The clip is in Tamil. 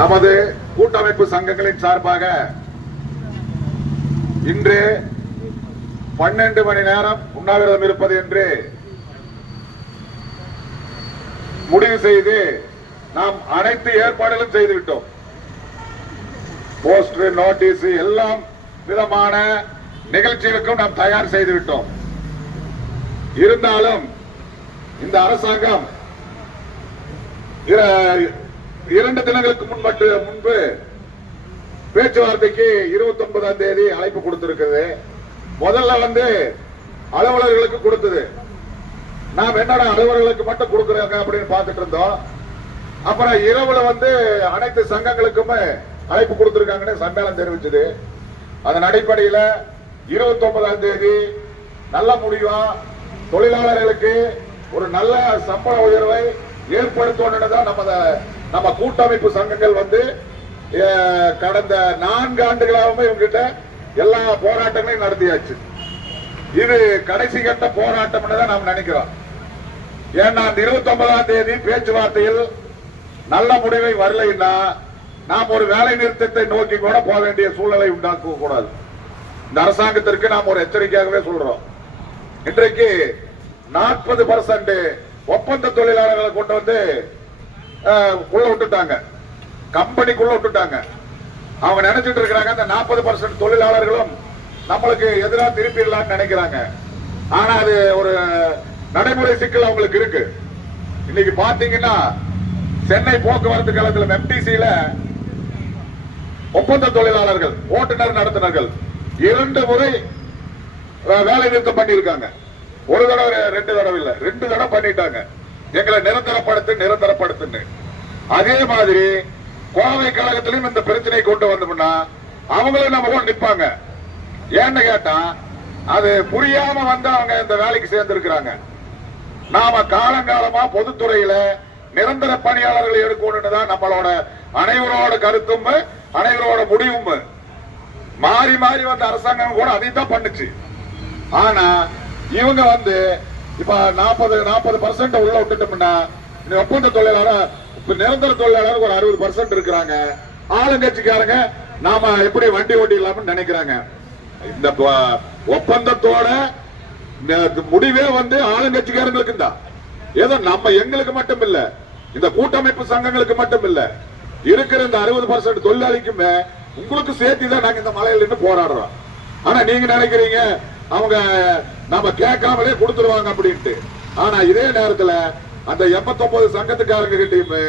நமது கூட்டமைப்பு சங்கங்களின் சார்பாக இன்று 12 மணி நேரம் உண்ணாவிரதம் இருப்பது என்று முடிவு செய்து நாம் அனைத்து ஏற்பாடுகளும் செய்துவிட்டோம். போஸ்டர், நோட்டீஸ், எல்லாம் விதமான நிகழ்ச்சிகளுக்கும் நாம் தயார் செய்துவிட்டோம். இருந்தாலும் இந்த அரசாங்கம் 2 தினங்களுக்கு முன்பு பேச்சுவார்த்தைக்கு 29ஆம் தேதி அழைப்பு கொடுத்திருக்கிறது. முதல்ல அலுவலர்களுக்கு கொடுத்தது. நாம் என்னடா அலுவலர்களுக்கு மட்டும் கொடுக்கறாங்க அப்படின்னு பார்த்துட்டு இருந்தோம். அப்புறம் இரவுல அனைத்து சங்கங்களுக்குமே அழைப்பு கொடுத்திருக்காங்கன்னு சம்மேளனம் தெரிவிச்சது. அதன் அடிப்படையில் 29ஆம் தேதி நல்ல முடிவா தொழிலாளர்களுக்கு ஒரு நல்ல சம்பள உயர்வை ஏற்படுத்தணும் நம்ம கூட்டமைப்பு சங்கங்கள் கடந்த 4 ஆண்டுகளாகவே இவங்கிட்ட எல்லா போராட்டங்களையும் நடத்தியாச்சு. இது கடைசி கட்ட போராட்டம் தான் நாம் நினைக்கிறோம். ஏன்னா 29ஆம் தேதி பேச்சுவார்த்தையில் நல்ல முடிவை வரலைன்னா நாம் ஒரு வேலை நிறுத்தத்தை நோக்கி கூட போக வேண்டிய சூழலை உண்டாக்க கூடாது. இந்த அரசாங்கத்திற்கு நாம் ஒரு எச்சரிக்கையாகவே சொல்றோம். இன்றைக்கு 40% ஒப்பந்த தொழிலாளர்களை கொண்டு உள்ள விட்டுட்டாங்க, கம்பெனிக்குள்ள விட்டுட்டாங்க. அவங்க நினைச்சிட்டு இருக்கிறாங்க அந்த 40% தொழிலாளர்களும் நம்மளுக்கு எதிராக திருப்பிடலாம்னு நினைக்கிறாங்க. ஆனா அது ஒரு நடைமுறை சிக்கல் அவங்களுக்கு இருக்கு. இன்னைக்கு பாத்தீங்கன்னா சென்னை போக்குவரத்து கழகத்தில் எம்டிசியில ஒப்பந்த தொழிலாளர்கள், ஓட்டுநர், நடத்துனர்கள் 2 முறை வேலை நிறுத்தம் பண்ணியிருக்காங்க. ஒரு தடவை 2 தடவை இல்ல, 2 தடவை பண்ணிட்டாங்க. எங்களை நிரந்தரப்படுத்துன்னு. அதே மாதிரி கோவை கழகத்திலும் இந்த பிரச்சனையை கொண்டு வந்தோம்னா அவங்களும் நம்ம கூட நிற்பாங்க. ஏன்னு கேட்டா அது புரியாம அவங்க இந்த வேலைக்கு சேர்ந்திருக்கிறாங்க. நாம காலங்காலமா பொதுத்துறையில நிரந்தர பணியாளர்களை எடுக்கணும்னு தான் நம்மளோட அனைவரோட கருத்தும் அனைவரோட முடிவும். மாறி மாறி அரசாங்கம் கூட அதைத்தான் பண்ணுச்சு. ஆனா இவங்க இப்ப 40% உள்ள விட்டுட்டோம்னா ஒப்பந்த தொழிலாளர், நிரந்தர தொழிலாளர் ஒரு 60% இருக்கிறாங்க. ஆளுங்கட்சிக்காரங்க நாம எப்படி வண்டி ஓட்டிடலாம்னு நினைக்கிறாங்க. இந்த ஒப்பந்தத்தோட முடிவே ஆளுங்கட்சிக்காரங்களுக்கு தான். ஏதோ எங்களுக்கு மட்டும் இல்ல, இந்த கூட்டமைப்பு சங்கங்களுக்கு மட்டும் இல்ல, இருக்கிற இந்த 60% தொழிலாளிக்குமே உங்களுக்கு சேர்த்து தான் நாங்க இந்த மலையில நின்று போராடுறோம். ஆனா நீங்க நினைக்கிறீங்க அவங்க நம்ம கேட்காமலே கொடுத்துருவாங்க அப்படின்ட்டு. ஆனா இதே நேரத்தில் அந்த 89 சங்கத்துக்காரங்க கிட்டயுமே